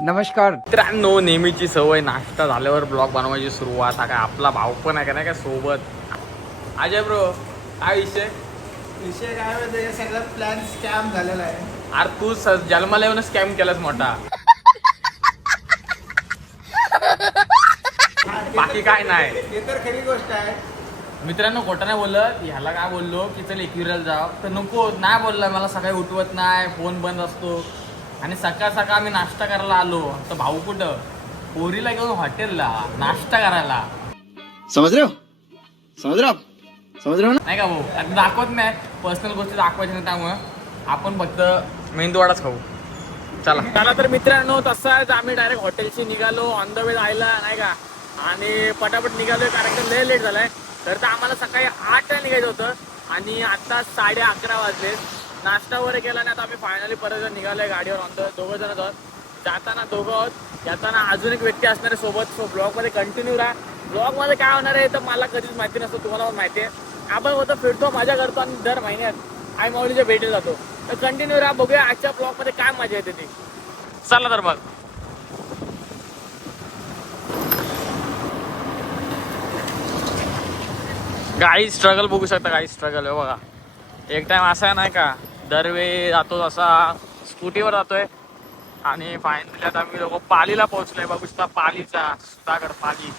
नमस्कार मित्रांनो, नेहमीची सवय नाश्ता झाल्यावर ब्लॉग बनवायची सुरुवात. हा काय आपला भाऊ पण आहे का नाही का सोबत. अजय ब्रो, काय विषय? विषय काय माहिती हे सगळं प्लॅन स्कॅम झालेला आहे. अरे तू जन्माला येऊन स्कॅम केलास मोठा. बाकी काय नाही. हे तर खरी गोष्ट आहे. मित्रांनो, खोटं नाही बोलत. ह्याला काय बोललो की चल एकविराला जाव तर नको नाही बोलला. मला सकाळी उठवत नाही, फोन बंद असतो. आणि सकाळ सकाळ आम्ही नाश्ता करायला आलो तर भाऊ कुठं? पोरीला घेऊन हॉटेलला नाश्ता करायला. समझ रहे हो ना? नाही का भाऊ? आता दाखवत नाही, पर्सनल गोष्टी दाखवायच्या नाही, त्यामुळं आपण फक्त मेंदूवडाच खाऊ. चला तर मित्रांनो, तसाच आम्ही डायरेक्ट हॉटेलशी निघालो. ऑन द वे जायला नाही का, आणि पटापट निघालोय कारण की लय लेट झालाय. तर आम्हाला सकाळी 8ला निघायचं होतं आणि आता 11:30 वाजले. नाश्ता वगैरे केला आणि आता आम्ही फायनली परत निघालोय गाडीवर. ऑन द दोघं जण आहोत. जाताना दोघं आहोत, येताना अजून एक व्यक्ती असणार आहे सोबत. सो ब्लॉगमध्ये कंटिन्यू राहा. ब्लॉगमध्ये काय होणार आहे तर मला कधीच माहिती नसतं, तुम्हाला पण माहिती आहे. आपण होतं फिरतो, मजा करतो आणि दर महिन्यात आई माऊलीच्या भेटीला जातो. तर कंटिन्यू राहा, बघूया आजच्या ब्लॉगमध्ये काय मजा येते ती. चला तर मग. काही स्ट्रगल बघू शकता, काही स्ट्रगल आहे बघा. एक टाइम असा आहे नाही का, दरवेळी जातो असा स्कूटीवर जातोय आणि फायनली आता आम्ही लोक पालीला पोहोचलोय. बघू शकता पालीचा सुधागड पाली.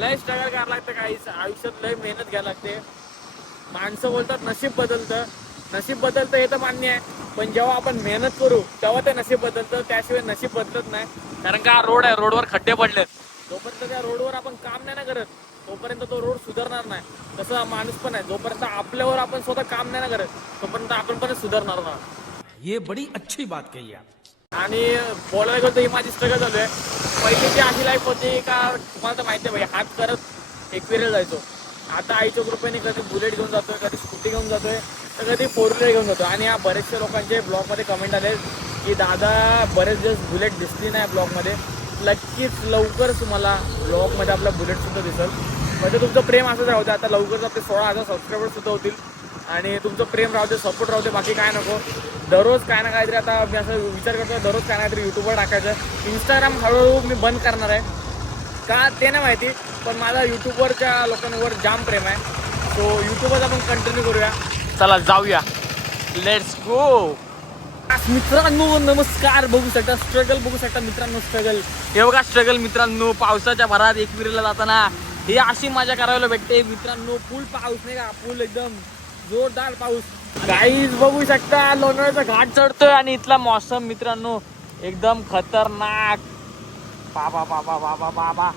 लय स्ट्रगल करायला लागतं, काही आयुष्यात लय मेहनत घ्यायला लागते. माणसं बोलतात नशीब बदलतं. नशीब बदलतं हे तर मान्य आहे, पण जेव्हा आपण मेहनत करू तेव्हा ते नशीब बदलतं. त्याशिवाय नशीब बदलत नाही. कारण का रोड आहे, रोडवर खड्डे पडलेत. जोपर्यंत त्या रोडवर आपण काम नाही ना करत तोपर्यंत तो रोड सुधारणार नाही. तसं माणूस पण आहे, जोपर्यंत आपल्यावर आपण स्वतः काम नाही ना करत तोपर्यंत आपण पण सुधारणार ना. ये बड़ी अच्छी बात कही आप. आणि बोलायला गेलो तर ही माझी स्ट्रगल चालू आहे. पहिलीची अशी लाईफ होती का, तुम्हाला तर माहिती आहे भाई, हात करत एकविरेला जायचो. आता आईच्या कृपेने कधी बुलेट घेऊन जातोय, कधी स्कूटी घेऊन जातोय, तर कधी 4 व्हीलर घेऊन जातो. आणि या बरेचशा लोकांचे ब्लॉगमध्ये कमेंट आले की दादा बरेच दिवस बुलेट दिसली नाही ब्लॉगमध्ये. नक्कीच लवकरच तुम्हाला ब्लॉगमध्ये आपला बुलेटसुद्धा दिसेल. म्हणजे तुमचं प्रेम असंच राहू दे. आता लवकरच आपले 16,000 सबस्क्रायबर्ससुद्धा होतील आणि तुमचं प्रेम राहू दे, सपोर्ट राहू दे, बाकी काय नको. दररोज काय ना काहीतरी, आता मी असं विचार करतो दररोज काय ना काहीतरी यूट्यूबवर टाकायचं. इंस्टाग्राम हळूहळू मी बंद करणार आहे का ते नाही माहिती, पण माझा यूट्यूबवरच्या लोकांवर जाम प्रेम आहे. सो यूट्यूबवर आपण कंटिन्यू करूया. चला जाऊया, लेट्स गो. मित्रांनो नमस्कार. बघू शकता स्ट्रगल, बघू शकता मित्रांनो स्ट्रगल. हे बघा स्ट्रगल मित्रांनो, पावसाच्या भरात एकविरेला जाताना हे अशी मजा करायला भेटते मित्रांनो. फुल पाऊस नाही का, फुल एकदम जोरदार पाऊस. गाईज बघू शकता लोणावळ्याचा घाट चढतोय आणि इथला मौसम मित्रांनो एकदम खतरनाक. बाबा बाबा बाबा बाबा,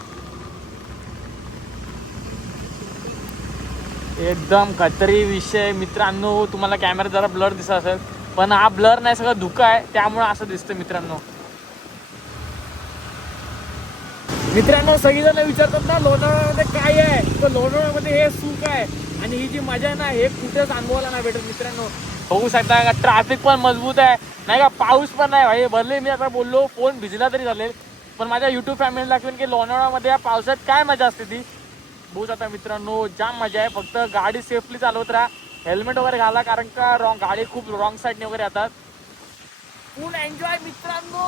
एकदम खतरी विषय मित्रांनो. तुम्हाला कॅमेरा जरा ब्लर दिसत असेल, पण हा ब्लर नाही, सगळं धुका आहे त्यामुळे असं दिसतं मित्रांनो. मित्रांनो सगळीजण विचारतात ना लोणावळ्यामध्ये काय आहे, तर लोणावळ्यामध्ये हे सुख आहे आणि ही जी मजा आहे ना हे कुठेच अनुभवायला नाही भेटत मित्रांनो. बघू शकता का, ट्रॅफिक पण मजबूत आहे नाही का, पाऊस पण नाही भाई. भले मी आता बोललो फोन भिजला तरी चालेल, पण माझ्या युट्यूब फॅमिली दाखवेन की लोणावळ्यामध्ये या पावसात काय मजा असते ती. बघू शकता मित्रांनो जाम मजा आहे. फक्त गाडी सेफली चालवत राहा, हेल्मेट वगैरे घाला, कारण का गाडी खूप रॉंग साईडने वगैरे येतात. फुल एन्जॉय मित्रांनो.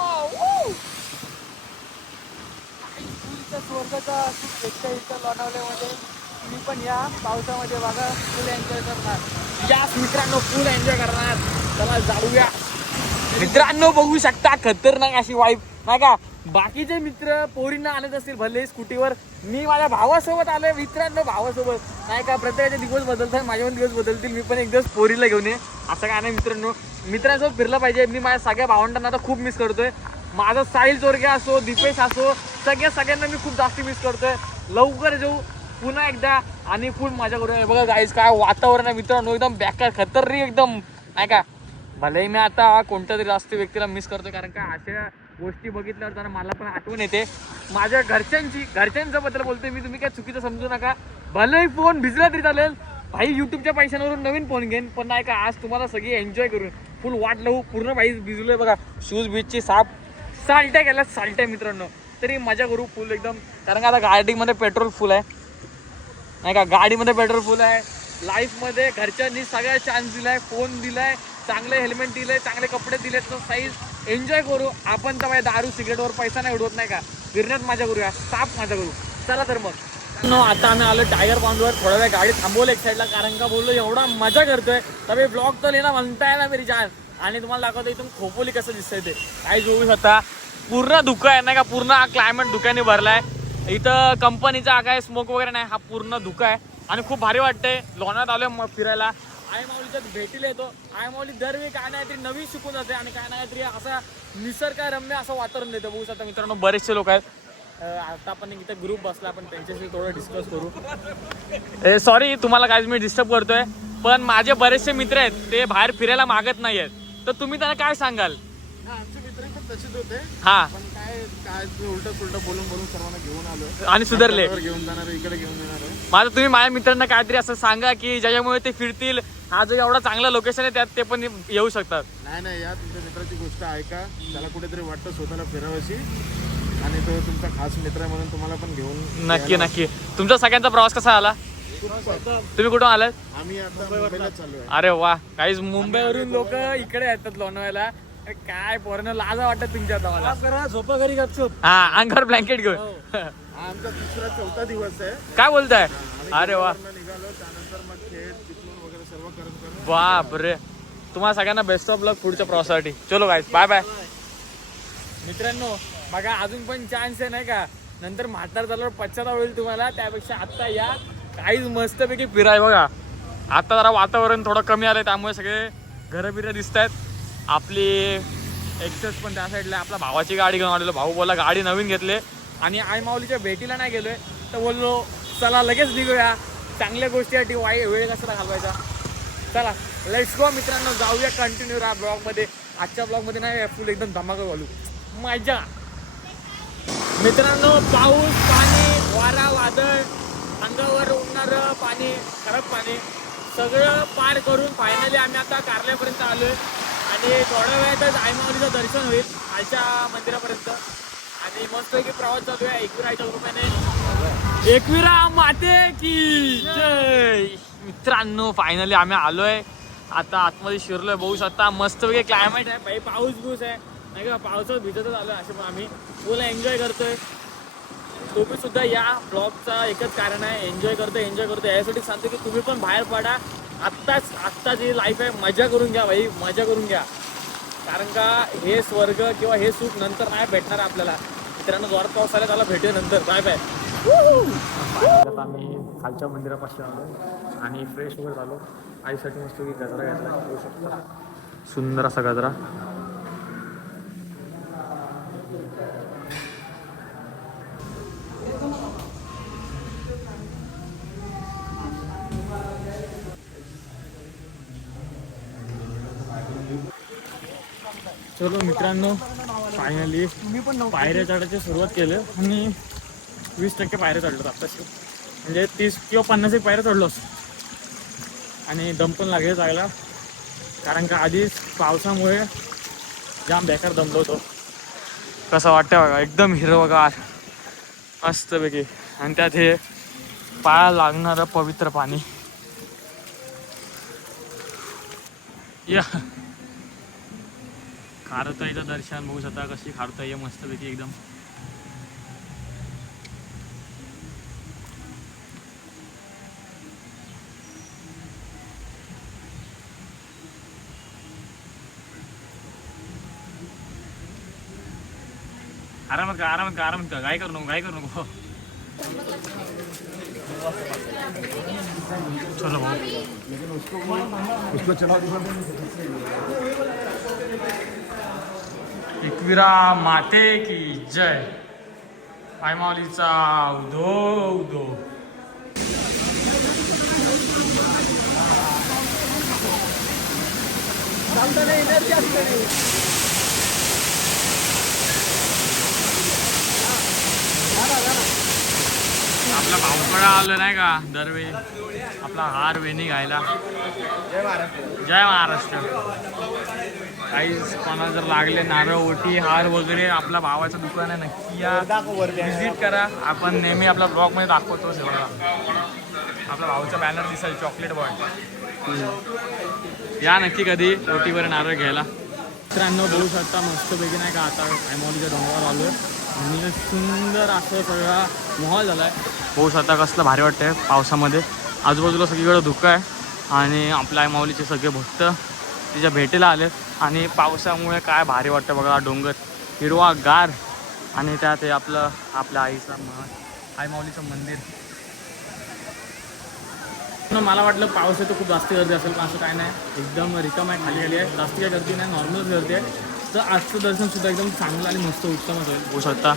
स्वर्गाचा सुख इथं लोणावळ्यामध्ये. तुम्ही पण या पावसामध्ये बघा, फुल एन्जॉय करणार. याच मित्रांनो फुल एन्जॉय करणार. चला जाऊया मित्रांनो. बघू शकता खतरनाक अशी वाईब नाही का. बाकीचे मित्र पोरींना आणत असतील भले स्कूटीवर, मी माझ्या भावासोबत आलोय मित्रांनो. भावासोबत नाही का, प्रत्येकाचे दिवस बदलतात, माझे पण दिवस बदलतील. मी पण एक दिवस पोरीला घेऊन ये असं काय नाही मित्रांनो. मित्रांसोबत फिरलं पाहिजे. मी माझ्या सगळ्या भावंडांना आता खूप मिस करतोय. माझा साहिल चोरगे असो, दीपेश असो, सगळ्यांना मी खूप जास्त मिस करतोय. लवकर जाऊ पुन्हा एकदा आणि फुल मजा करूया. बघा गाईस काय वातावरण आहे मित्रांनो, एकदम बेकार खतरनी एकदम नाही का. भलेही मी आता कोणत्या तरी जास्त व्यक्तीला मिस करतोय, कारण का अशा गोष्टी बघितल्यावर जरा मला पण आठवण येते माझ्या घरच्यांच्या बद्दल बोलतोय मी. तुम्ही काय चुकीचं समजू नका. भलेही फोन भिजला तरी चालेल भाई, युट्यूबच्या पैशांवरून नवीन फोन घेईन, पण नाही का आज तुम्हाला सगळी एन्जॉय करून फुल वाट लावू. पूर्ण भाई भिजलोय बघा, शूज बीचची साल्ट्या गेल्या साल्ट्या मित्रांनो, तरी मजा करू फुल एकदम. कारण का आता गाडीमध्ये पेट्रोल फुल आहे नाही का, गाडीमध्ये पेट्रोल फुल आहे. लाईफमध्ये घरच्यांनी सगळ्या चान्स दिलाय, फोन दिलाय, चांगले हेल्मेट दिले, चांगले कपडे दिलेत, साईज एन्जॉय करू. आपण तर दारू सिगरेटवर पैसा नाही उडवत नाही का, गिरण्यात मजा करूया, साफ मजा करू. चला तर मग आता आम्ही आलो टायगर बाउंडवर. थोडा वेळ गाडी थांबवलं एक साईडला, कारण का बोललो एवढा मजा करतोय तर ब्लॉग तर लेना म्हणताय ना मेरी जान. आणि तुम्हाला दाखवतो इथून खोपोली कसं दिसतंय ते. काही जोवीस आता पूर्ण धुकं आहे नाही का, पूर्ण क्लायमेट धुक्याने भरलाय. इथं कंपनीचा काय स्मोक वगैरे नाही, हा पूर्ण धुका आहे आणि खूप भारी वाटतंय. लोणावळ्यात आलोय मग फिरायला. आई माऊलीच्या भेटीला येतो. आई माऊली दरवेळी काय नाही तरी नवीन शिकून जाते आणि काय नाही तरी असं निसर्गरम्य असं वातावरण देतं. बघू शकता मित्रांनो बरेचसे लोक आहेत. आता आपण इथे ग्रुप बसला, आपण त्यांच्याशी थोडं डिस्कस करू. सॉरी तुम्हाला काय मी डिस्टर्ब करतोय, पण माझे बरेचसे मित्र आहेत ते बाहेर फिरायला मागत नाही आहेत, तर तुम्ही त्यांना काय सांगाल? आमचे मित्र पण तसेच होते. हा पण काय उलट सुलट बोलून सर्वांना घेऊन आलो आणि सुधारले. घेऊन जाणार, इकडे घेऊन येणार आहे. माझं तुम्ही माझ्या मित्रांना काहीतरी असं सांगा की ज्याच्यामुळे ते फिरतील. हा जो एवढा चांगला लोकेशन आहे त्यात ते पण येऊ शकतात. नाही या तुमच्या मित्राची गोष्ट ऐका. त्याला कुठेतरी वाटतं स्वतःला फिरावशी, आणि तो तुमचा खास मित्र आहे म्हणून तुम्हाला पण घेऊन नक्की. तुमचा सगळ्यांचा प्रवास कसा आला? तुम्ही कुठून आलात? आम्ही आता मुंबईला चालू आहे. अरे वा, काहीच मुंबईवरून लोक इकडे येतात लोणावळ्याला. काय पोरांना लाजा वाटत तुमच्या आता मला. झोपा घरी गपचूप. हा, अंगावर ब्लँकेट घेऊन. हा आमचा तिसरा चौथा दिवस आहे. काय बोलताय? अरे वा, निघालो, त्यानंतर मग खेळ चिपळूण वगैरे सर्व करत बाप रे. तुम्हाला सगळ्यांना बेस्ट ऑफ लक पुढच्या प्रवासासाठी. चलो गाईस, बाय बाय. मित्रांनो बघा, अजून पण चान्स आहे नाही का, नंतर म्हातार झाल्यावर पश्चाताप होईल तुम्हाला. त्यापेक्षा आत्ता या, काहीच मस्तपैकी फिराय. बघा आता जरा वातावरण थोडं कमी आलंय, त्यामुळे सगळे घरं बिरं दिसत आहेत. आपली एक्सेस पण त्या साईडला. आपल्या भावाची गाडी घेऊन आलेलो. भाऊ बोलला गाडी नवीन घेतले आणि आई माऊलीच्या भेटीला नाही गेलोय, तर बोललो चला लगेच निघूया. चांगल्या गोष्टीसाठी वेळ कसा घालवायचा. चला लेट्स गो मित्रांनो, जाऊया कंटिन्यू राहा ब्लॉगमध्ये. आजच्या ब्लॉगमध्ये नाही फुल एकदम धमाका घालू, मजा. मित्रांनो पाऊस, पाणी, वारा, वादळ, अंगावर उडणारं पाणी, खराब पाणी सगळं पार करून फायनली आम्ही आता कार्ल्यापर्यंत आलोय. आणि थोड्या वेळातच आई माऊलीचं दर्शन होईल आईच्या मंदिरापर्यंत. आणि मस्तपैकी प्रवास चालू आहे एकविराच्या कृपेने. एकविरा माते की जय. मित्रांनो फायनली आम्ही आलोय, आता आतमध्ये शिरलोय. बघू शकता मस्तपैकी क्लायमेट आहे. भाई पाऊस बिऊस आहे नाही का, पावसात भिजतच आलोय. असे पण आम्ही फुल एन्जॉय करतोय. तुम्ही सुद्धा या. ब्लॉगचा एकच कारण आहे, एन्जॉय करतो. यासाठी सांगतो की तुम्ही पण बाहेर पडा. आत्ता जी लाईफ आहे मजा करून घ्या भाई, मजा करून घ्या. कारण का हे स्वर्ग किंवा हे सुख नंतर नाही भेटणार आपल्याला. मित्रांनो जोरात पाऊस आला त्याला भेटूया नंतर. Bye bye. आता आम्ही खालच्या मंदिरापाशी आलो आणि फ्रेश वगैरे झालो. आईसाठी मस्त की गजरा घेतला, होऊ शकता सुंदर असा गजरा. चलो मित्रांनो फायनली पायऱ्या चढायची सुरुवात केलं आणि 20% पायऱ्या चढलो आत्ताशी. म्हणजे 30 किंवा 50 पायऱ्या चढलो आणि दम पण लागले जायला, कारण का आधीच पावसामुळे जाम बेकार दमलो होतो. कसं वाटतं बघा, एकदम हिरवगार मस्तपैकी. आणि त्यात हे पायाला लागणारं पवित्र पाणी. या खारताईचं दर्शन बघू शकता, कशी खारताई आहे मस्तपैकी एकदम. आरामात का काय करू नको. चलो भाऊ. एकविरा माते की जय. आई माऊलीचा उदो उदो. आपला भाऊकडा आलं नाही का दरवेळी आपला हार वेणी घ्यायला. जय महाराष्ट्र. काहीच कोणाला जर लागले नारळ, ओटी, हार वगैरे, आपल्या भावाचं दुकान आहे, नक्की या, व्हिजिट करा. आपण नेहमी आपल्या ब्लॉगमध्ये दाखवतो. सगळं आपल्या भाऊचा बॅनर दिसेल, चॉकलेट बॉय. या नक्की कधी ओटीवर नारळ घ्यायला. मित्रांनो बघू शकता मस्तपैकी नाही का आता आयमॉलीच्या डोंगरावर आलोय आणि सुंदर असं सगळा माहोल झाला आहे. बघू शकता कसलं भारी वाटतंय पावसामध्ये. आजूबाजूला सगळीकडे धुकं आहे आणि आपल्या आयमाऊलीचे सगळे भक्त तिच्या भेटीला आलेत आणि पावसामुळे काय भारी वाटतं बघा. डोंगर हिरवा गार आणि त्यात हे आपल्या आईचं आयमाऊलीचं मंदिर. मला वाटलं पावसाचं खूप जास्त गर्दी असेल पण असं काय नाही. एकदम रिकाम आहे, खाली आहे, जास्त काही गर्दी नाही, नॉर्मलच गर्दी आहे. तर आजचं दर्शनसुद्धा एकदम चांगलं आणि मस्त उत्तमच होईल. होऊ शकता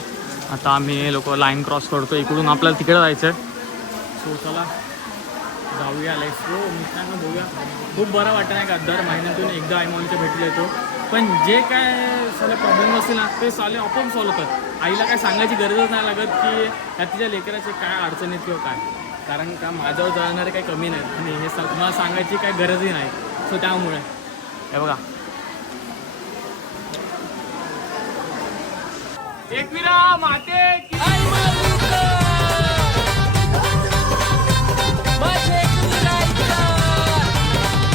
आता आम्ही लोक लाईन क्रॉस करतो, इकडून आपल्याला तिकडे जायचं आहे. सो चला जाऊया लेट्स गो. मित्रांनो बघूया. खूप बरं वाटतं नाही का, दर महिन्यातून एकदा आयमॉलीच्या भेटीला येतो. पण जे काय साले प्रॉब्लेम असतील ना ते साले आपोआप सॉल्व होतात. आईला काय सांगायची गरजच नाही लागत की ह्या तिच्या लेकराचे काय अडचणीत किंवा काय, कारण का माझ्यावर जळणारे काही कमी नाहीत आणि हे तुम्हाला सांगायची काही गरजही नाही. सो त्यामुळे हे बघा एकविरा माते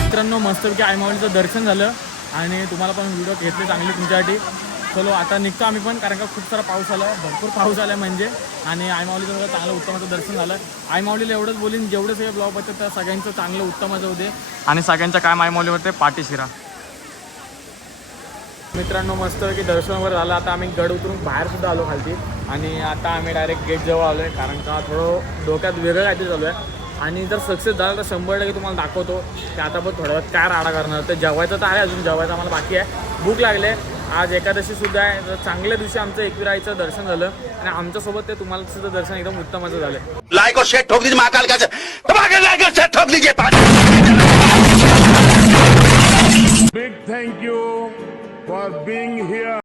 मित्रांनो मस्तपैकी आयमाऊलीचं दर्शन झालं आणि तुम्हाला पण व्हिडिओ घेतले चांगले तुमच्यासाठी. चलो आता निघतो आम्ही पण, कारण का खूप सारा पाऊस आला आहे, भरपूर पाऊस आला आहे म्हणजे. आणि आयमाऊलीचं सगळं चांगलं उत्तमाचं दर्शन झालं. आयमाऊलीला एवढंच बोलीन जेवढे सगळे ब्लॉग बघतात त्या सगळ्यांचं चांगलं उत्तमाचं होते आणि सगळ्यांच्या काय आयमाऊलीवर पाठी शिरा. मित्रांनो मस्तपैकी दर्शन वगैरे झालं. आता आम्ही गड उतरून बाहेरसुद्धा आलो खालती आणि आता आम्ही डायरेक्ट गेट जवळ आलो आहे, कारण का थोडं डोक्यात वेगळं काहीतरी चालू आहे. आणि जर सक्सेस झालं तर 100% तुम्हाला दाखवतो ते. आता पण थोड्या वेळात काय राडा करणार, तर जेवायचं तर आहे, अजून जेवायचं आम्हाला बाकी आहे. भूक लागले. आज एकादशीसुद्धा आहे, तर चांगल्या दिवशी आमचं एकविराईचं दर्शन झालं आणि आमच्यासोबत ते तुम्हाला सुद्धा दर्शन एकदम उत्तमाचं झालं. लाइक और शेयर ठोक दीजिए महाकाल का लाइक और शेयर ठोक दीजिए. Big thank you for being here.